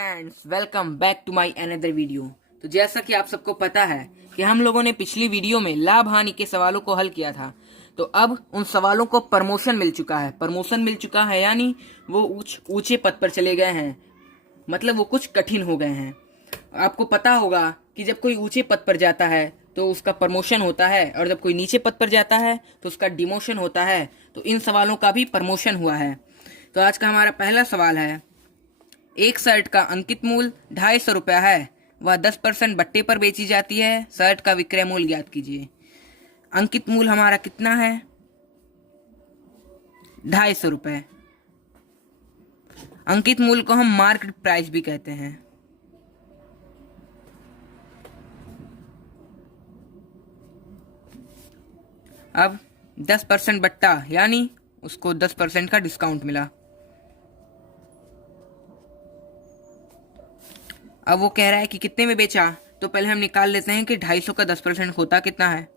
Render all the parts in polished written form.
Friends, welcome back to my another video. तो जैसा कि आप सबको पता है कि हम लोगों ने पिछली वीडियो में लाभ हानि के सवालों को हल किया था। तो अब उन सवालों को प्रमोशन मिल चुका है यानी वो ऊंचे पद पर चले गए हैं, मतलब वो कुछ कठिन हो गए हैं। आपको पता होगा कि जब कोई ऊंचे पद पर जाता है तो उसका प्रमोशन होता है, और जब कोई नीचे पद पर जाता है तो उसका डिमोशन होता है। तो इन सवालों का भी प्रमोशन हुआ है। तो आज का हमारा पहला सवाल है, एक शर्ट का अंकित मूल्य 250 रुपया है, वह 10% बट्टे पर बेची जाती है। शर्ट का विक्रय मूल्य ज्ञात कीजिए। अंकित मूल्य हमारा कितना है? 250 रुपये। अंकित मूल्य को हम मार्केट प्राइस भी कहते हैं। अब 10% बट्टा यानी उसको 10% का डिस्काउंट मिला। अब वो कह रहा है कि कितने में बेचा, तो पहले हम निकाल लेते हैं कि 250 का 10% होता कितना है।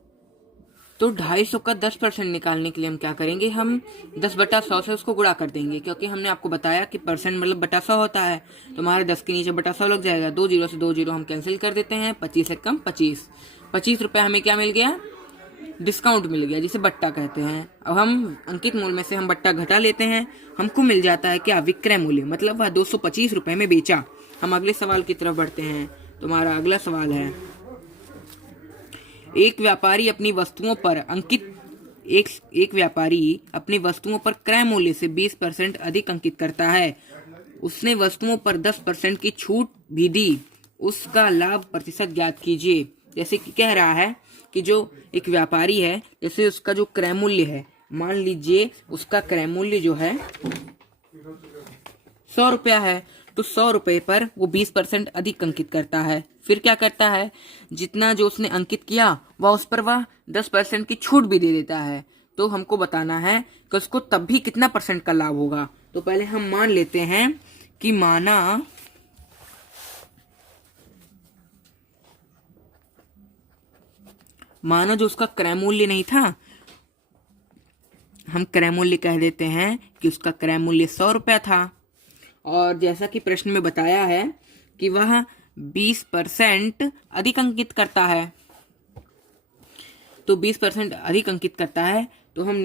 तो 250 का 10% निकालने के लिए हम क्या करेंगे, हम 10/100 से उसको गुणा कर देंगे, क्योंकि हमने आपको बताया कि परसेंट मतलब बटा 100 होता है। तो हमारे 10 के नीचे बटा 100 लग जाएगा। 2 जीरो से 2 जीरो हम कैंसिल कर देते हैं। 25 से कम 25 रुपये हमें क्या मिल गया? डिस्काउंट मिल गया, जिसे बट्टा कहते हैं। अब हम अंकित मूल्य में से हम बट्टा घटा लेते हैं, हमको मिल जाता है क्या? विक्रय मूल्य, मतलब वह 225 रुपये में बेचा। हम अगले सवाल की तरफ बढ़ते हैं। तो हमारा अगला सवाल है, एक व्यापारी अपनी वस्तुओं पर एक व्यापारी अपनी वस्तुओं पर क्रय मूल्य से 20% अधिक अंकित करता है। उसने वस्तुओं पर 10% की छूट भी दी। उसका लाभ प्रतिशत ज्ञात कीजिए। जैसे कि कह रहा है कि जो एक व्यापारी है, जैसे उसका जो क्रय मूल्य है, मान लीजिए उसका क्रय मूल्य जो है 100 रुपया है, तो 100 रुपये पर वो 20% अधिक अंकित करता है। फिर क्या करता है, जितना जो उसने अंकित किया वह 10% की छूट भी दे देता है। तो हमको बताना है कि उसको तब भी कितना परसेंट का लाभ होगा। तो पहले हम मान लेते हैं कि माना जो उसका क्रय मूल्य नहीं था, हम क्रय मूल्य कह देते हैं कि उसका क्रय मूल्य 100 रुपया था। और जैसा कि प्रश्न में बताया है कि वह 20% अधिक अंकित करता है, तो 20% अधिक अंकित करता है। तो हम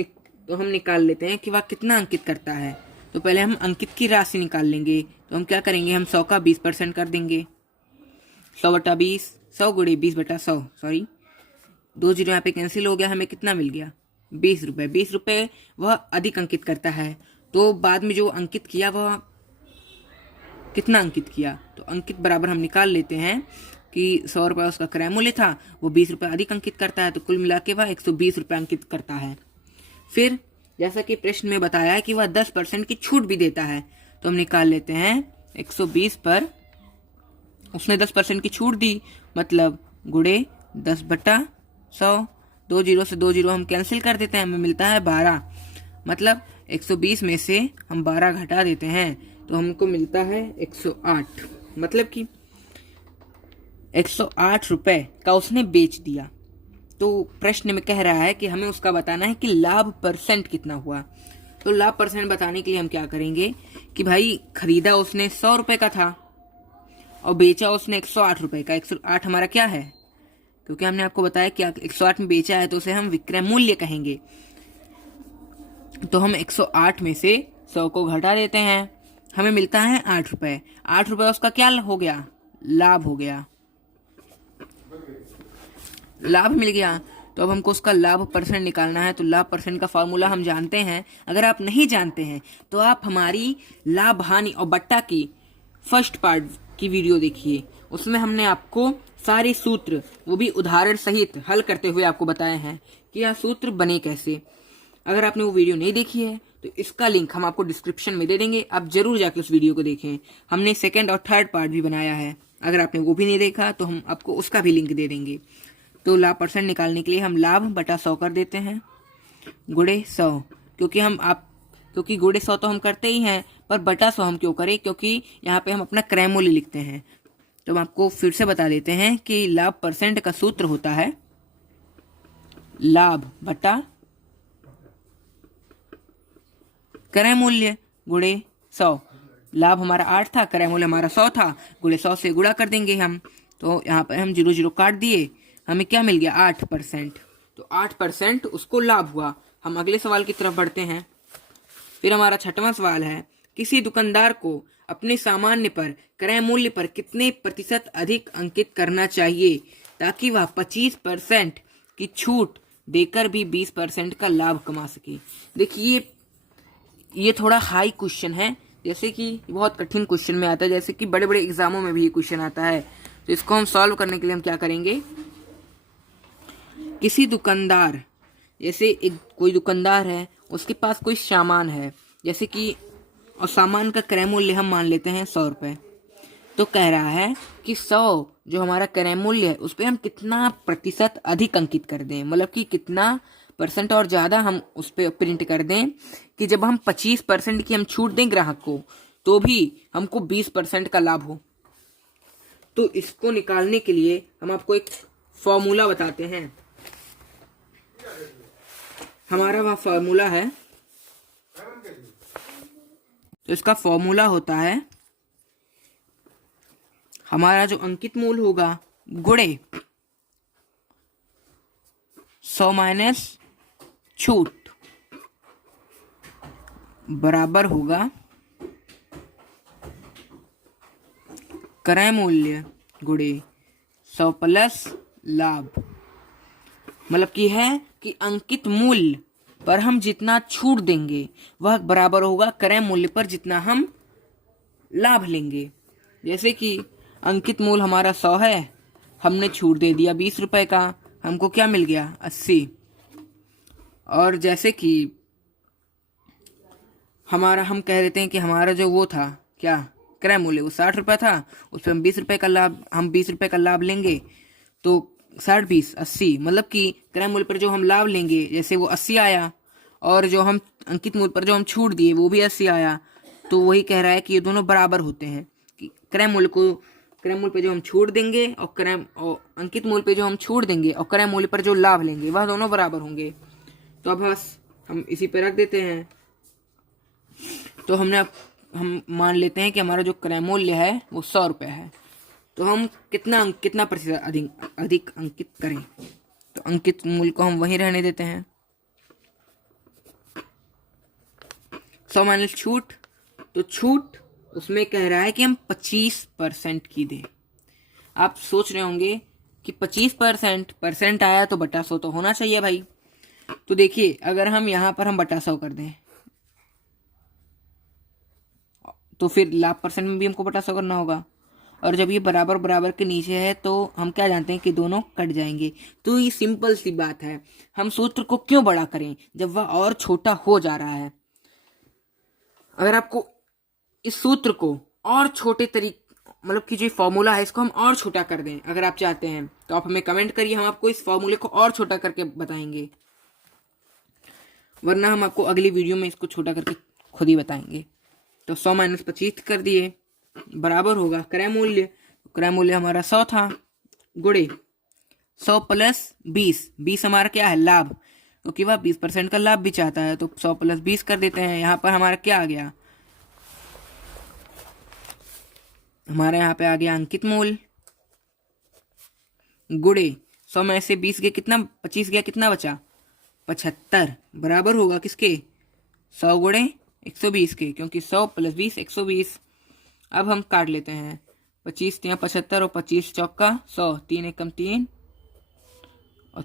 निकाल लेते हैं कि वह कितना अंकित करता है। तो पहले हम अंकित की राशि निकाल लेंगे। तो हम क्या करेंगे, हम 100 का 20% कर देंगे। 100/20, 100 गुणे 20/100, सॉरी 2 जीरो यहाँ पे कैंसिल हो गया। हमें कितना मिल गया? 20 रुपये। 20 रुपये वह अधिक अंकित करता है। तो बाद में जो अंकित किया वह कितना अंकित किया, तो अंकित बराबर हम निकाल लेते हैं कि 100 रुपये उसका क्रय मूल्य था, वो 20 रुपये अधिक अंकित करता है, तो कुल मिला के वह 120 रुपये अंकित करता है। फिर जैसा कि प्रश्न में बताया है कि वह 10% की छूट भी देता है, तो हम निकाल लेते हैं 120 पर उसने 10% की छूट दी, मतलब गुणे 10/100। 2 जीरो से 2 जीरो हम कैंसिल कर देते हैं, हमें मिलता है 12। मतलब 120 में से हम 12 घटा देते हैं तो हमको मिलता है 108। मतलब कि 108 रुपये का उसने बेच दिया। तो प्रश्न में कह रहा है कि हमें उसका बताना है कि लाभ परसेंट कितना हुआ। तो लाभ परसेंट बताने के लिए हम क्या करेंगे कि भाई खरीदा उसने 100 रुपये का था और बेचा उसने 108 रुपये का। 108 हमारा क्या है, क्योंकि हमने आपको बताया कि 108 में बेचा है तो उसे हम विक्रय मूल्य कहेंगे। तो हम 108 में से 100 को घटा देते हैं, हमें मिलता है 8 रुपये। 8 रुपये उसका क्या हो गया? लाभ हो गया, लाभ मिल गया। तो अब हमको उसका लाभ परसेंट निकालना है। तो लाभ परसेंट का फॉर्मूला हम जानते हैं। अगर आप नहीं जानते हैं तो आप हमारी लाभ हानि और बट्टा की फर्स्ट पार्ट की वीडियो देखिए, उसमें हमने आपको सारे सूत्र, वो भी उदाहरण सहित हल करते हुए आपको बताए हैं कि यह सूत्र बने कैसे। अगर आपने वो वीडियो नहीं देखी है तो इसका लिंक हम आपको डिस्क्रिप्शन में दे देंगे, आप जरूर जाके उस वीडियो को देखें। हमने सेकंड और थर्ड पार्ट भी बनाया है, अगर आपने वो भी नहीं देखा तो हम आपको उसका भी लिंक दे देंगे। तो लाभ परसेंट निकालने के लिए हम लाभ बटा 100 कर देते हैं गुणे 100, क्योंकि गुणे 100 तो हम करते ही हैं, पर बटा 100 हम क्यों करें, क्योंकि यहाँ पे हम अपना क्रय मूल्य लिखते हैं। तो हम आपको फिर से बता देते हैं कि लाभ परसेंट का सूत्र होता है लाभ बटा क्रय मूल्य गुणे 100। लाभ हमारा 8 था, क्रय मूल्य हमारा 100 था, गुणे 100 से गुणा कर देंगे हम। तो यहाँ पर हम 0 0 काट दिए, हमें क्या मिल गया 8%। तो 8% उसको लाभ हुआ। हम अगले सवाल की तरफ बढ़ते हैं। फिर हमारा 6वां सवाल है, किसी दुकानदार को अपने सामान्य पर क्रय मूल्य पर कितने प्रतिशत अधिक अंकित करना चाहिए ताकि वह 25% की छूट देकर भी 20% का लाभ कमा सके। देखिए ये थोड़ा हाई क्वेश्चन है, जैसे कि बहुत कठिन क्वेश्चन में आता है, जैसे कि बड़े बड़े एग्जामों में भी ये क्वेश्चन आता है। तो इसको हम सॉल्व करने के लिए हम क्या करेंगे, किसी दुकानदार, जैसे एक कोई दुकानदार है, उसके पास कोई सामान है, जैसे कि और सामान का क्रय मूल्य हम मान लेते हैं 100 रुपये। तो कह रहा है कि 100 जो हमारा क्रय मूल्य है उस पर हम कितना प्रतिशत अधिक अंकित कर दें, मतलब कि कितना परसेंट और ज़्यादा हम उस पर प्रिंट कर दें कि जब हम 25% की हम छूट दें ग्राहक को तो भी हमको 20% का लाभ हो। तो इसको निकालने के लिए हम आपको एक फॉर्मूला बताते हैं। हमारा वह फॉर्मूला है, तो इसका फॉर्मूला होता है, हमारा जो अंकित मूल्य होगा गुणे 100 माइनस छूट बराबर होगा क्रय मूल्य गुणे 100 प्लस लाभ। मतलब कि है कि अंकित मूल्य पर हम जितना छूट देंगे वह बराबर होगा क्रय मूल्य पर जितना हम लाभ लेंगे। जैसे कि अंकित मूल्य हमारा 100 है, हमने छूट दे दिया 20 रुपए का, हमको क्या मिल गया 80। और जैसे कि हमारा हम कह देते हैं कि हमारा जो वो था क्या क्रय मूल्य वो 60 रुपये था, उस पर हम 20 रुपये का लाभ, हम 20 रुपये का लाभ लेंगे तो 60 20 80, मतलब कि क्रय मूल्य पर जो हम लाभ लेंगे जैसे वो 80 आया, और जो हम अंकित मूल्य पर जो हम छूट दिए वो भी 80 आया। तो वही कह रहा है कि ये दोनों बराबर होते हैं, कि क्रय मूल्य पे जो हम छूट देंगे और अंकित मूल्य पे जो हम छूट देंगे और क्रय मूल्य पर जो लाभ लेंगे वह दोनों बराबर होंगे। तो अब बस हम इसी पे रख देते हैं। तो हम मान लेते हैं कि हमारा जो क्रय मूल्य है वो 100 रुपये है, तो हम कितना प्रतिशत अधिक अंकित करें। तो अंकित मूल्य को हम वहीं रहने देते हैं, 100 माइनस छूट, तो छूट उसमें कह रहा है कि हम 25% की दें। आप सोच रहे होंगे कि 25% आया तो बटा 100 तो होना चाहिए भाई। तो देखिए अगर हम यहाँ पर हम बटा 100 कर दें तो फिर लाभ परसेंट में भी हमको बटा 100 करना होगा, और जब ये बराबर बराबर के नीचे है तो हम क्या जानते हैं कि दोनों कट जाएंगे। तो ये सिंपल सी बात है, हम सूत्र को क्यों बड़ा करें जब वह और छोटा हो जा रहा है। अगर आपको इस सूत्र को और छोटे तरीके, मतलब कि जो फॉर्मूला है इसको हम और छोटा कर दें अगर आप चाहते हैं तो आप हमें कमेंट करिए, हम आपको इस फॉर्मूले को और छोटा करके बताएंगे, वरना हम आपको अगली वीडियो में इसको छोटा करके खुद ही बताएंगे। तो 100 माइनस 25 कर दिए बराबर होगा क्रय मूल्य हमारा 100 था, गुणे 100 प्लस 20 हमारा क्या है लाभ, क्योंकि वह 20% का लाभ भी चाहता है। तो 100 प्लस 20 कर देते हैं। यहाँ पर हमारा क्या आ गया, हमारे यहाँ पे आ गया अंकित मूल्य गुणे 100 में से 20 गया कितना, 25 गया कितना बचा 75, बराबर होगा किसके 100 गुणे 120 के, क्योंकि 100 प्लस 20 120। अब हम काट लेते हैं, 25 यहाँ 75 और 25 चौका 100, 3 एकम 3 और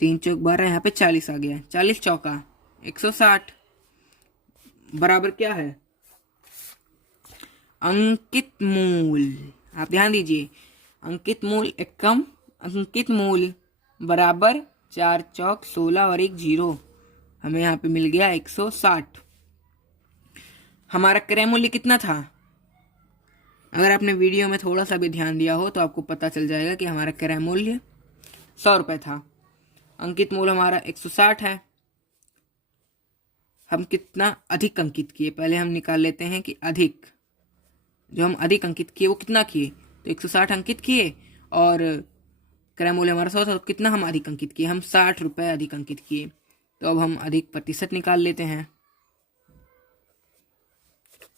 3 चौक 12, यहाँ पे 40 आ गया, 40 चौका 160 बराबर क्या है अंकित मूल्य। आप ध्यान दीजिए, अंकित मूल्य एकम अंकित मूल्य बराबर 4 चौक 16 और 1 0, हमें यहाँ पे मिल गया 160। हमारा क्रय मूल्य कितना था, अगर आपने वीडियो में थोड़ा सा भी ध्यान दिया हो तो आपको पता चल जाएगा कि हमारा क्रय मूल्य 100 रुपये था, अंकित मूल्य हमारा 160 है। हम कितना अधिक अंकित किए, पहले हम निकाल लेते हैं कि अधिक, जो हम अधिक अंकित किए वो कितना किए, तो 160 अंकित किए, और क्रय मूल्य हमारा 100 था, तो कितना हम अधिक अंकित किए, हम 60 रुपये अधिक अंकित किए। तो अब हम अधिक प्रतिशत निकाल लेते हैं,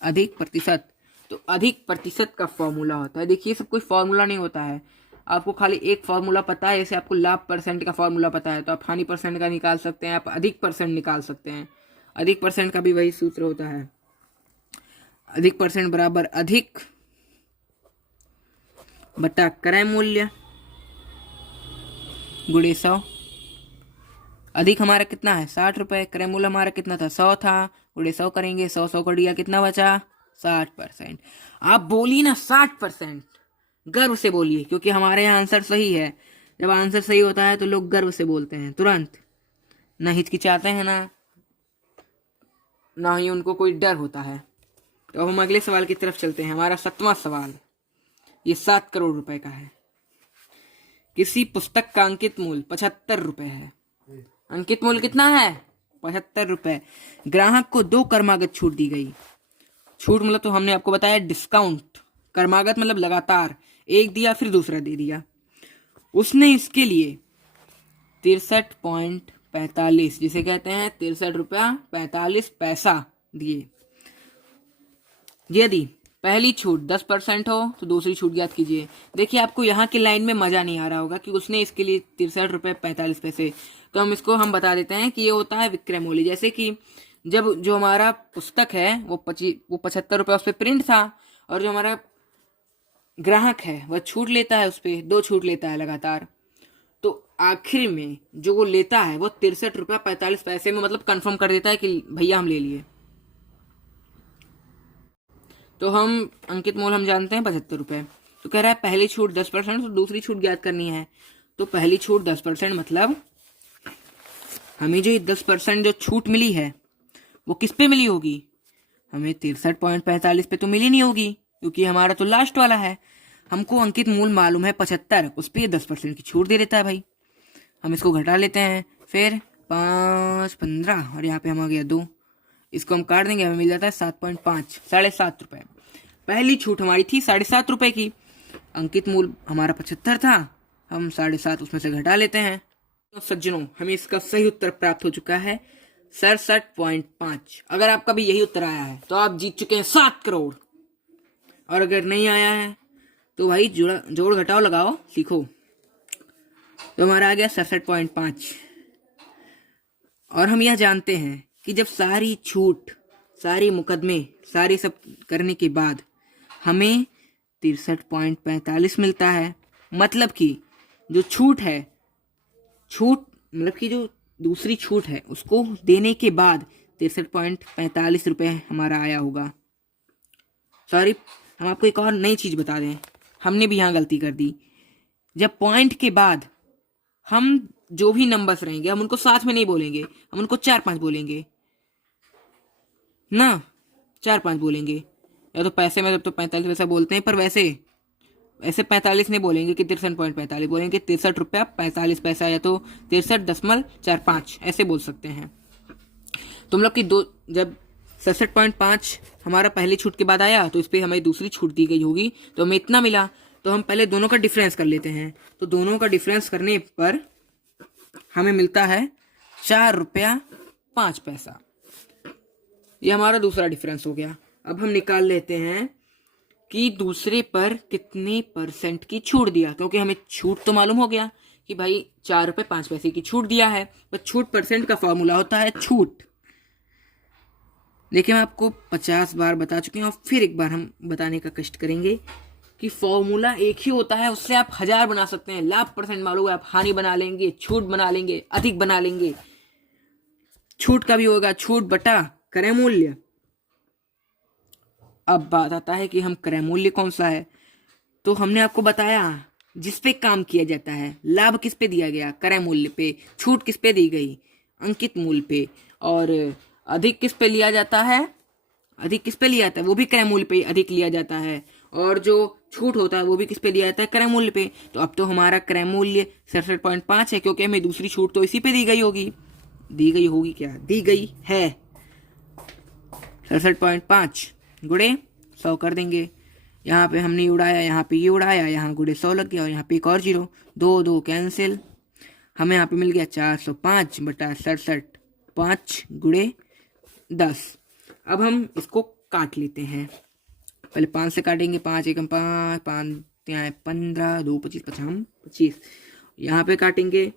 अधिक प्रतिशत। तो अधिक प्रतिशत का फॉर्मूला होता है, देखिए सब कोई फॉर्मूला नहीं होता है, आपको खाली एक फॉर्मूला पता है, जैसे आपको लाभ परसेंट का फॉर्मूला पता है तो आप हानि परसेंट का निकाल सकते हैं, आप अधिक परसेंट निकाल सकते हैं। अधिक परसेंट का भी वही सूत्र होता है, अधिक परसेंट बराबर अधिक बटा क्रय मूल्य गुणे 100। अधिक हमारा कितना है 60 रुपए, क्रय मूल्य हमारा कितना था 100 था, गुणे 100 करेंगे, 100 को दिया कितना बचा 60%। आप बोलिए ना 60%, गर्व से बोलिए, क्योंकि हमारे यहाँ आंसर सही है। जब आंसर सही होता है तो लोग गर्व से बोलते हैं तुरंत, ना हिचकिचाते हैं ना ही उनको कोई डर होता है। तो अब हम अगले सवाल की तरफ चलते हैं। हमारा 7वां सवाल ये 7 करोड़ रुपए का है। किसी पुस्तक का अंकित मूल्य 75 रुपए है। अंकित मूल्य कितना है 75 रुपए। ग्राहक को 2 क्रमागत छूट दी गई। छूट मतलब तो हमने आपको बताया डिस्काउंट, क्रमागत मतलब लगातार, एक दिया फिर दूसरा दे दिया। उसने इसके लिए 63.45 जिसे कहते हैं 63 रुपया 45 पैसा दिए। यदि पहली छूट 10% हो तो दूसरी छूट ज्ञात कीजिए। देखिए आपको यहाँ की लाइन में मजा नहीं आ रहा होगा कि उसने इसके लिए 63 रुपये 45 पैसे, तो हम इसको बता देते हैं कि ये होता है विक्रय मूल्य। जैसे कि जब जो हमारा पुस्तक है वो 75 रुपये उस पर प्रिंट था, और जो हमारा ग्राहक है वह छूट लेता है, उस पर 2 छूट लेता है लगातार, तो आखिर में जो वो लेता है वो 63 रुपया 45 पैसे में मतलब कंफर्म कर देता है कि भैया हम ले लिए। तो हम अंकित मूल्य हम जानते हैं 75 रुपये। तो कह रहा है पहली छूट 10% तो दूसरी छूट ज्ञात करनी है। तो पहली छूट 10% मतलब हमें जो 10% जो छूट मिली है वो किस पे मिली होगी, हमें 63.45 पे तो मिली नहीं होगी, क्योंकि हमारा तो लास्ट वाला है। हमको अंकित मूल्य मालूम है 75, उस पर 10% की छूट दे देता है भाई। हम इसको घटा लेते हैं, फिर 5 15 और यहाँ पे हम आ गया 2, इसको हम काट देंगे, हमें मिल जाता है 7.5 7.5 रुपये। पहली छूट हमारी थी 7.5 रुपये की, अंकित मूल्य हमारा 75 था, हम 7.5 उसमें से घटा लेते हैं। तो सज्जनों हमें इसका सही उत्तर प्राप्त हो चुका है 67.5। अगर आपका भी यही उत्तर आया है तो आप जीत चुके हैं 7 करोड़, और अगर नहीं आया है तो भाई जोड़ घटाओ लगाओ सीखो। तो हमारा आ गया 67.5। और हम यह जानते हैं कि जब सारी छूट, सारी मुकदमे, सारे सब करने के बाद हमें 63.45 मिलता है, मतलब कि जो छूट है, छूट मतलब कि जो दूसरी छूट है उसको देने के बाद 63.45 रुपये हमारा आया होगा। सॉरी, हम आपको एक और नई चीज़ बता दें, हमने भी यहाँ गलती कर दी। जब पॉइंट के बाद हम जो भी नंबर्स रहेंगे हम उनको साथ में नहीं बोलेंगे, हम उनको 4-5 बोलेंगे ना, 4-5 बोलेंगे। या तो पैसे में जब तो 45 पैसा बोलते हैं, पर वैसे 45 नहीं बोलेंगे कि 63.45 बोलेंगे 63 रुपया 45 पैसा, या तो 63.45 ऐसे बोल सकते हैं। तुम लोग की जब 67.5 हमारा पहली छूट के बाद आया तो इस पर हमें दूसरी छूट दी गई होगी, तो हमें इतना मिला। तो हम पहले दोनों का डिफरेंस कर लेते हैं। तो दोनों का डिफरेंस करने पर हमें मिलता है 4 रुपया 5 पैसा। ये हमारा दूसरा डिफरेंस हो गया। अब हम निकाल लेते हैं कि दूसरे पर कितने % की छूट दिया, क्योंकि हमें छूट तो मालूम हो गया कि भाई 4 रुपये 5 पैसे की छूट दिया है, पर छूट % का फॉर्मूला होता है छूट। देखिए मैं आपको 50 बार बता चुके हैं और फिर एक बार हम बताने का कष्ट करेंगे कि फॉर्मूला एक ही होता है, उससे आप 1000 बना सकते हैं। लाभ % मालूम है, आप हानि बना लेंगे, छूट बना लेंगे, अधिक बना लेंगे। छूट का भी होगा छूट बटा क्रय मूल्य। अब बात आता है कि हम क्रय मूल्य कौन सा है, तो हमने आपको बताया जिस पे काम किया जाता है। लाभ किस पे दिया गया, क्रय मूल्य पे। छूट किस पे दी गई, अंकित मूल्य पे। और अधिक किस पे लिया जाता है, अधिक किस पे लिया जाता है, वो भी क्रय मूल्य पे अधिक लिया जाता है। और जो छूट होता है वो भी किस पे लिया जाता है, क्रय मूल्य पे। तो अब तो हमारा क्रय मूल्य 67.5 है, क्योंकि हमें दूसरी छूट तो इसी पे दी गई होगी। दी गई होगी क्या, दी गई है। 67.5 गुणे 100 कर देंगे। यहाँ पे हमने उड़ाया, यहाँ पे ये उड़ाया, यहाँ गुणे 100 लग गया, और यहाँ पे एक और 0, 2 कैंसिल। हमें यहाँ पे मिल गया 405 बटा 67 5 गुणे 10। अब हम इसको काट लेते हैं। पहले 5 से काटेंगे, 5 एकम 5, 5 यहाँ 15, 2 25, 55 25, यहाँ पे काटेंगे,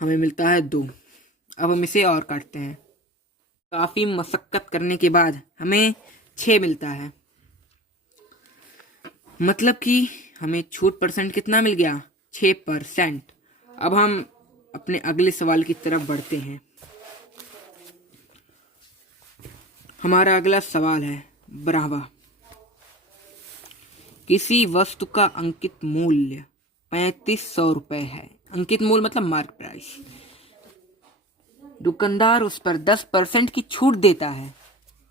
हमें मिलता है 2। अब हम इसे और काटते हैं। काफ़ी मशक्क़त करने के बाद हमें 6 मिलता है, मतलब कि हमें छूट परसेंट कितना मिल गया, 6%। अब हम अपने अगले सवाल की तरफ बढ़ते हैं। हमारा अगला सवाल है 12वां। किसी वस्तु का अंकित मूल्य 3500 रुपये है। अंकित मूल्य मतलब मार्क प्राइस। दुकानदार उस पर 10% की छूट देता है।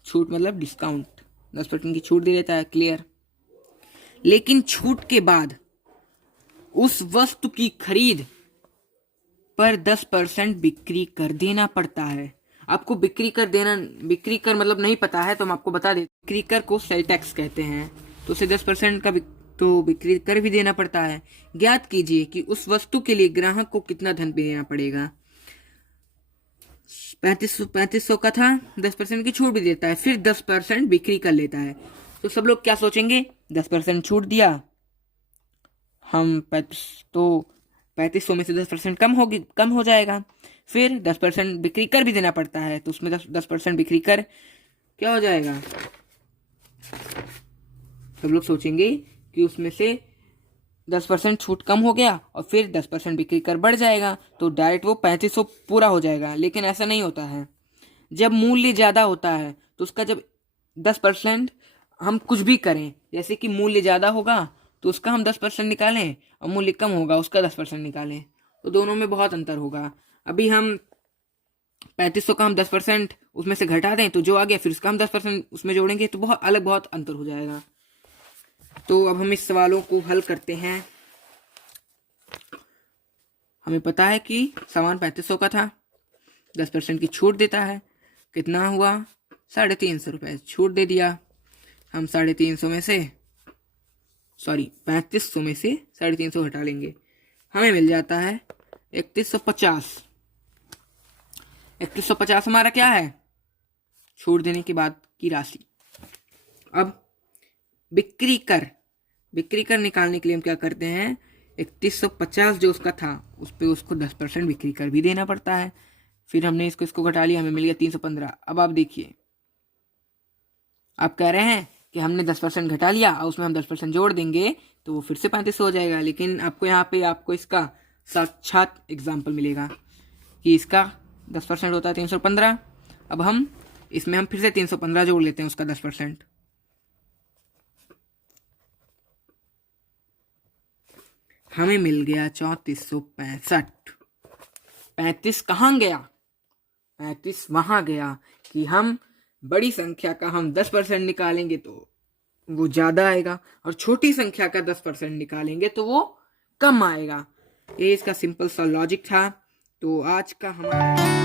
छूट मतलब डिस्काउंट, 10% की छूट दे देता है, क्लियर। लेकिन छूट के बाद उस वस्तु की खरीद पर 10% बिक्री कर देना पड़ता है। आपको बिक्री कर मतलब नहीं पता है तो हम आपको बता दें, बिक्री कर को सेल टैक्स कहते हैं। तो उसे 10% का तो बिक्री कर भी देना पड़ता है। ज्ञात कीजिए कि उस वस्तु के लिए ग्राहक को कितना धन देना पड़ेगा। 3500 का था, 10% की छूट भी देता है, फिर 10% बिक्री कर लेता है। तो सब लोग क्या सोचेंगे, 10% छूट दिया, हम 3500 में से 10% कम हो जाएगा। फिर 10% बिक्री कर भी देना पड़ता है, तो उसमें 10% बिक्री कर क्या हो जाएगा। सब लोग सोचेंगे कि उसमें से 10% छूट कम हो गया और फिर 10% बिक्री कर बढ़ जाएगा, तो डायरेक्ट वो 3500 पूरा हो जाएगा। लेकिन ऐसा नहीं होता है। जब मूल्य ज़्यादा होता है तो उसका जब 10% हम कुछ भी करें, जैसे कि मूल्य ज़्यादा होगा तो उसका हम 10% निकालें और मूल्य कम होगा उसका 10% निकालें, तो दोनों में बहुत अंतर होगा। अभी हम 3500 का हम 10% उसमें से घटा दें तो जो आ गया फिर उसका हम 10% उसमें जोड़ेंगे तो बहुत अंतर हो जाएगा। तो अब हम इस सवालों को हल करते हैं। हमें पता है कि सामान 3500 का था, 10% की छूट देता है, कितना हुआ 350 रुपये छूट दे दिया। हम 3500 में से 350 हटा लेंगे, हमें मिल जाता है 3150। 3150 हमारा क्या है, छूट देने के बाद की राशि। अब बिक्री कर निकालने के लिए हम क्या करते हैं, 3150 जो उसका था उस पे उसको 10% बिक्री कर भी देना पड़ता है। फिर हमने इसको घटा लिया, हमें मिल गया 315। अब आप देखिए, आप कह रहे हैं कि हमने 10% घटा लिया और उसमें हम 10% जोड़ देंगे तो वो फिर से 3500 हो जाएगा। लेकिन आपको यहाँ पे आपको इसका साक्षात एग्जाम्पल मिलेगा कि इसका 10% होता है 315। अब हम इसमें फिर से 315 जोड़ लेते हैं उसका 10%। हमें मिल गया 3465। 35 कहाँ गया, 35 वहां गया कि हम बड़ी संख्या का हम 10% निकालेंगे तो वो ज्यादा आएगा और छोटी संख्या का 10% निकालेंगे तो वो कम आएगा। ये इसका सिंपल सा लॉजिक था। तो आज का हमारा